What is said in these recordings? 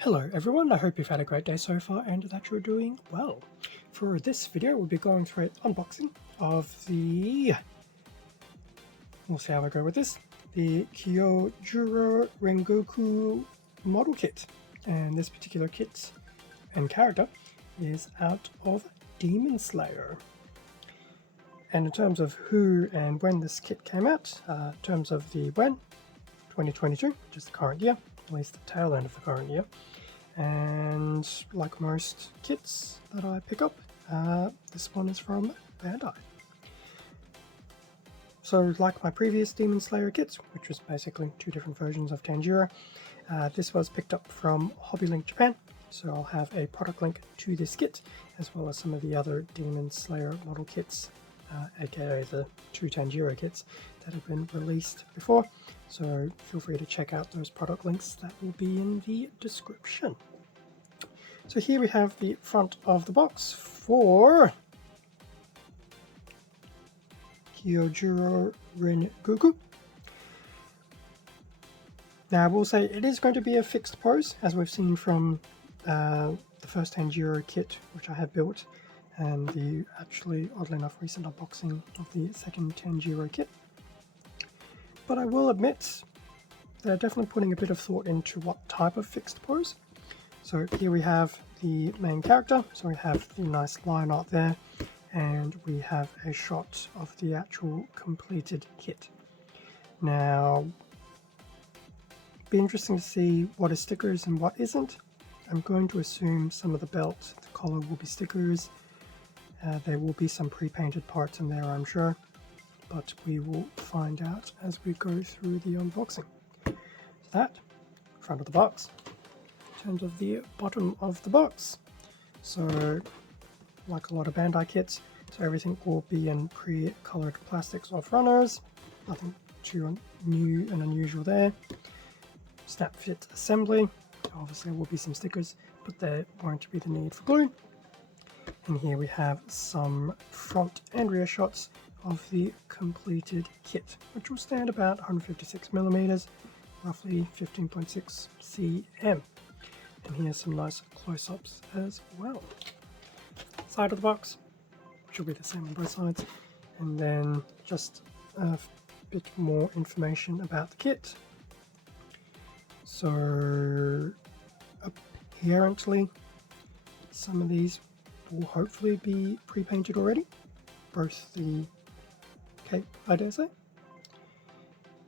Hello everyone, I hope you've had a great day so far and that you're doing well. For this video we'll be going through an unboxing of we'll see how I go with this, the Kyojuro Rengoku model kit. And this particular kit and character is out of Demon Slayer. And in terms of who and when this kit came out, in terms of the when, 2022, which is the current year, at least the tail end of the current year. And like most kits that I pick up, this one is from Bandai. So like my previous Demon Slayer kits, which was basically two different versions of Tanjiro, this was picked up from Hobbylink Japan, so I'll have a product link to this kit, as well as some of the other Demon Slayer model kits, aka the two Tanjiro kits that have been released before, so feel free to check out those product links that will be in the description. So here we have the front of the box for Kyojuro Rengoku. Now I will say it is going to be a fixed pose, as we've seen from the first Tanjiro kit, which I have built, and the actually, oddly enough, recent unboxing of the second Tanjiro kit. But I will admit they're definitely putting a bit of thought into what type of fixed pose. So here we have the main character, so we have the nice line art there, and we have a shot of the actual completed kit. Now, be interesting to see what is stickers and what isn't. I'm going to assume some of the belt, the collar will be stickers. There will be some pre-painted parts in there, I'm sure, but we will find out as we go through the unboxing. So that, front of the box. In terms of the bottom of the box, so like a lot of Bandai kits, so everything will be in pre-colored plastics of runners, nothing too new and unusual there. Snap fit assembly, obviously there will be some stickers, but there won't be the need for glue. And here we have some front and rear shots of the completed kit, which will stand about 156mm, roughly 15.6 cm. And here's some nice close-ups as well. Side of the box, which will be the same on both sides, and then just a bit more information about the kit. So apparently some of these will hopefully be pre-painted already, both the cape, I dare say.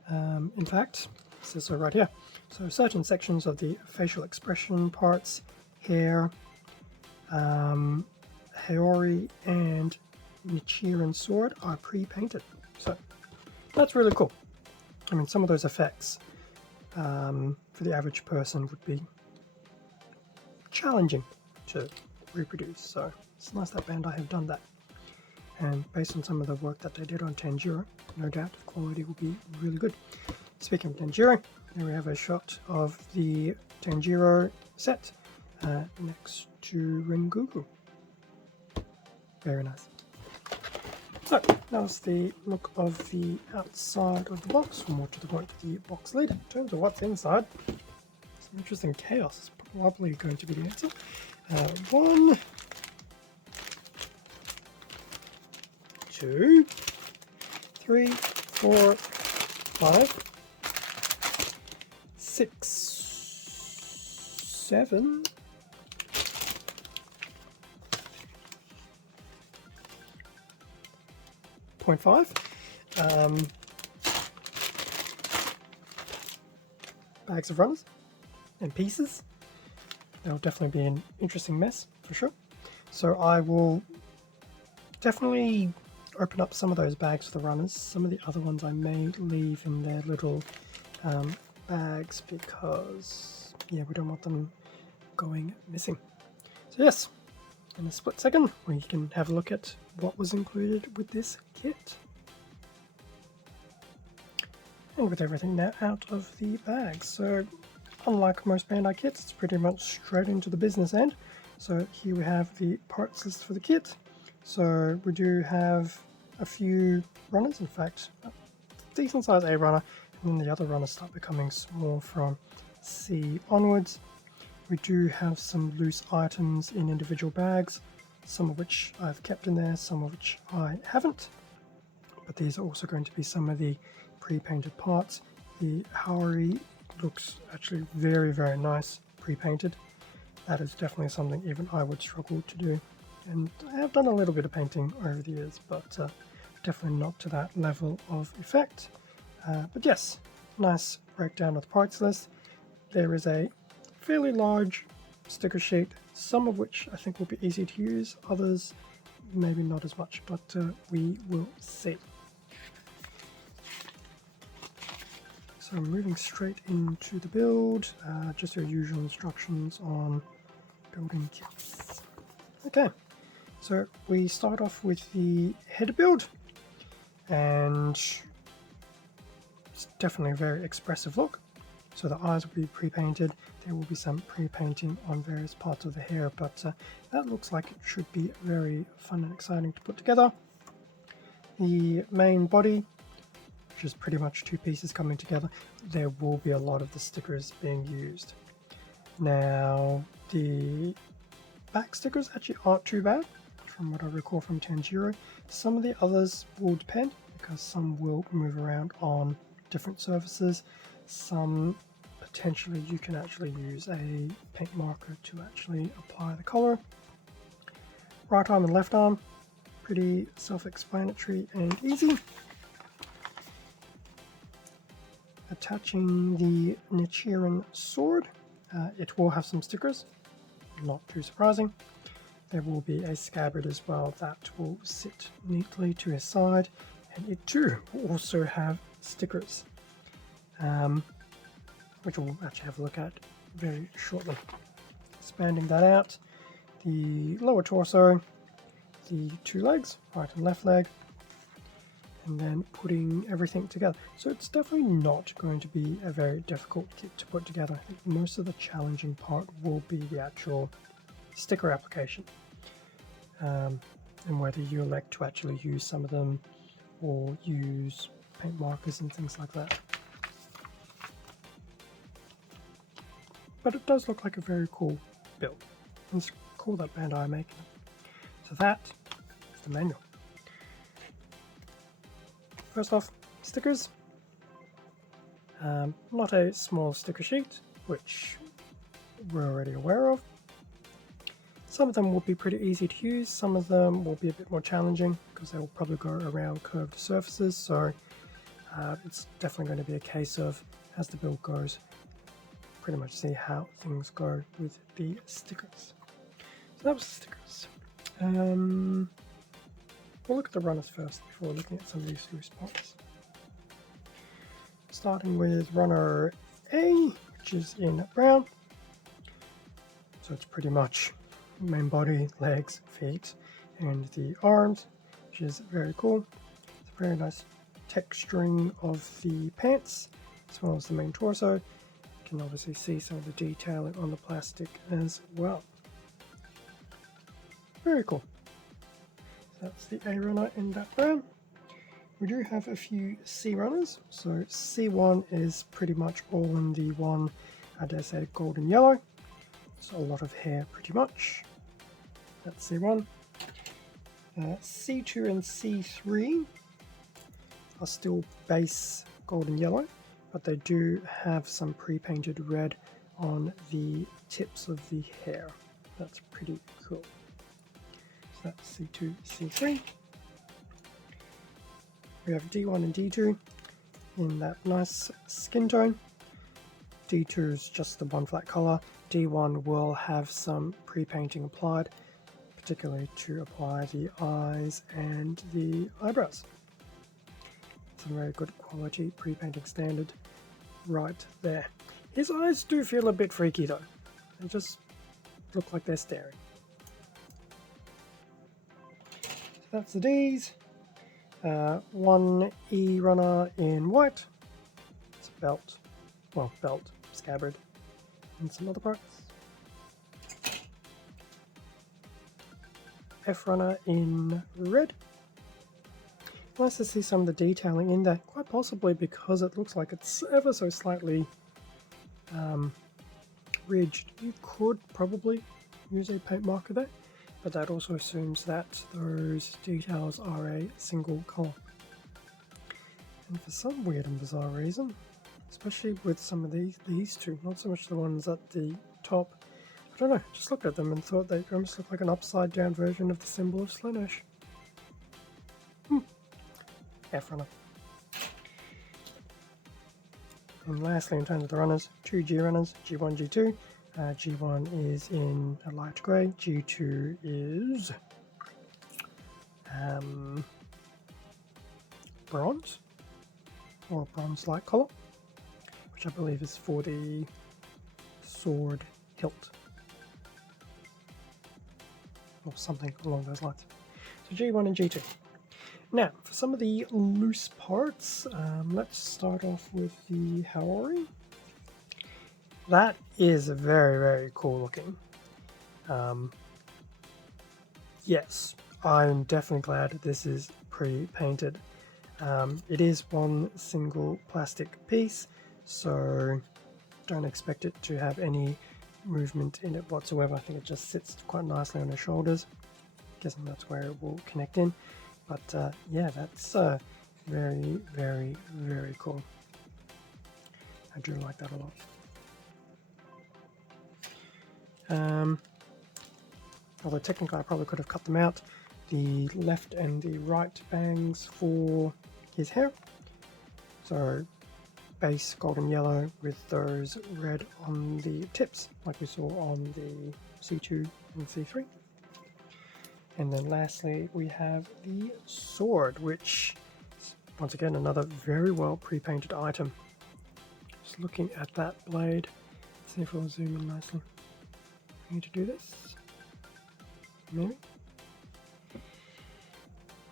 In fact, it says so right here. So certain sections of the facial expression parts, hair, Haori and Nichiren sword are pre-painted. So that's really cool. I mean, some of those effects for the average person would be challenging to reproduce. So it's nice that Bandai have done that. And based on some of the work that they did on Tanjiro, no doubt the quality will be really good. Speaking of Tanjiro, here we have a shot of the Tanjiro set next to Rengoku. Very nice. So, that was the look of the outside of the box. More to the point, the box lid. In terms of what's inside, some interesting chaos is probably going to be the answer. 1, 2, 3, 4, 5, 6, 7, 0.5 bags of runners and pieces. That'll definitely be an interesting mess for sure. So I will definitely open up some of those bags for the runners. Some of the other ones I may leave in their little bags because, yeah, we don't want them going missing. So yes, in a split second we can have a look at what was included with this kit. And with everything now out of the bag, so unlike most Bandai kits, it's pretty much straight into the business end. So here we have the parts list for the kit. So we do have a few runners, in fact a decent size A runner, and then the other runners start becoming small from C onwards. We do have some loose items in individual bags, some of which I've kept in there, some of which I haven't. But these are also going to be some of the pre-painted parts. The Haori looks actually very, very nice pre-painted. That is definitely something even I would struggle to do. And I have done a little bit of painting over the years, but definitely not to that level of effect. But yes, nice breakdown of the parts list. There is a fairly large sticker sheet, some of which I think will be easy to use, others maybe not as much, but we will see. So moving straight into the build, just your usual instructions on building kits. Okay, so we start off with the header build, and it's definitely a very expressive look. So the eyes will be pre-painted, there will be some pre-painting on various parts of the hair, but that looks like it should be very fun and exciting to put together. The main body, which is pretty much two pieces coming together, there will be a lot of the stickers being used. Now, the back stickers actually aren't too bad, from what I recall from Tanjiro. Some of the others will depend, because some will move around on different surfaces. Some potentially you can actually use a paint marker to actually apply the color. Right arm and left arm, pretty self-explanatory and easy. Attaching the Nichiren sword, it will have some stickers, not too surprising. There will be a scabbard as well that will sit neatly to his side, and it too will also have stickers, which we'll actually have a look at very shortly. Expanding that out, the lower torso, the two legs, right and left leg, and then putting everything together. So it's definitely not going to be a very difficult kit to put together. I think most of the challenging part will be the actual sticker application, and whether you elect to actually use some of them or use paint markers and things like that. But it does look like a very cool build. It's cool that Bandai are making it. So that is the manual. First off, stickers. Not a small sticker sheet, which we're already aware of. Some of them will be pretty easy to use, some of them will be a bit more challenging because they will probably go around curved surfaces, so it's definitely going to be a case of, as the build goes, pretty much see how things go with the stickers. So that was the stickers. We'll look at the runners first before looking at some of these loose parts. Starting with runner A, which is in brown. So it's pretty much main body, legs, feet, and the arms, which is very cool. It's a very nice texturing of the pants, as well as the main torso. You can obviously see some of the detailing on the plastic as well. Very cool. That's the A runner in that brown. We do have a few C runners. So C1 is pretty much all in the one, I dare say, golden yellow. So a lot of hair pretty much. That's C1. C2 and C3 are still base golden yellow, but they do have some pre-painted red on the tips of the hair. That's pretty cool. So that's C2, C3. We have D1 and D2 in that nice skin tone. D2 is just the one flat color. D1 will have some pre-painting applied, particularly to apply the eyes and the eyebrows. Some very good quality pre-painting standard right there. His eyes do feel a bit freaky though. They just look like they're staring. So that's the D's. One E runner in white. It's a belt. Well, belt, scabbard, and some other parts. F runner in red. Nice to see some of the detailing in there, quite possibly because it looks like it's ever so slightly ridged. You could probably use a paint marker there, but that also assumes that those details are a single colour. And for some weird and bizarre reason, especially with some of these two, not so much the ones at the top, I don't know, just looked at them and thought they almost look like an upside down version of the symbol of Slaanesh. F-runner. And lastly, in terms of the runners, two G runners, G1, G2. G1 is in a light grey, G2 is bronze, or bronze-like colour, which I believe is for the sword hilt, or something along those lines. So G1 and G2. Now, for some of the loose parts, let's start off with the Haori. That is very, very cool looking. Yes, I'm definitely glad this is pre-painted. It is one single plastic piece, so don't expect it to have any movement in it whatsoever. I think it just sits quite nicely on the shoulders. Guessing that's where it will connect in. But yeah, that's very, very, very cool. I do like that a lot. Although technically I probably could have cut them out. The left and the right bangs for his hair. So base golden yellow with those red on the tips, like we saw on the C2 and C3. And then lastly we have the sword, which is once again another very well pre-painted item. Just looking at that blade, let's see if we'll zoom in nicely. I need to do this. Maybe.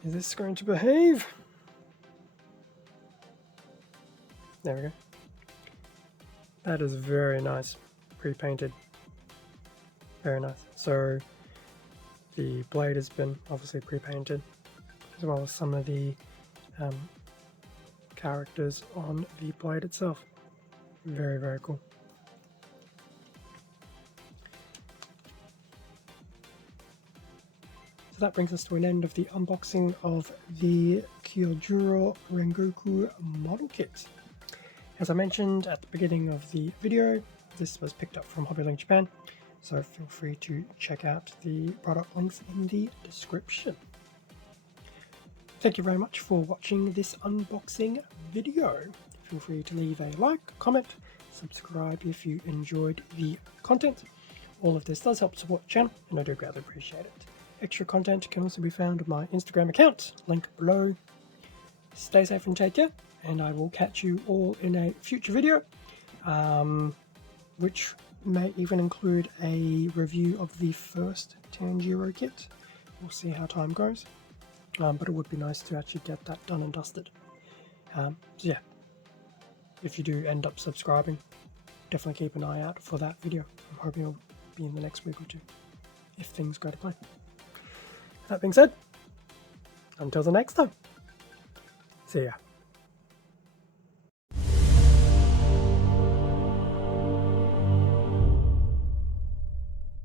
Is this going to behave? There we go. That is very nice, pre-painted. Very nice. So the blade has been obviously pre-painted, as well as some of the characters on the blade itself. Very, very cool. So that brings us to an end of the unboxing of the Kyojuro Rengoku model kit. As I mentioned at the beginning of the video, this was picked up from Hobbylink Japan, so feel free to check out the product links in the description. Thank you very much for watching this unboxing video. Feel free to leave a like, comment, subscribe if you enjoyed the content. All of this does help support the channel, and I do greatly appreciate it. Extra content can also be found on my Instagram account, link below. Stay safe and take care, and I will catch you all in a future video, which may even include a review of the first Tanjiro kit. We'll see how time goes, but it would be nice to actually get that done and dusted. So yeah, if you do end up subscribing, definitely keep an eye out for that video. I'm hoping it'll be in the next week or two, if things go to plan. That being said, until the next time, see ya.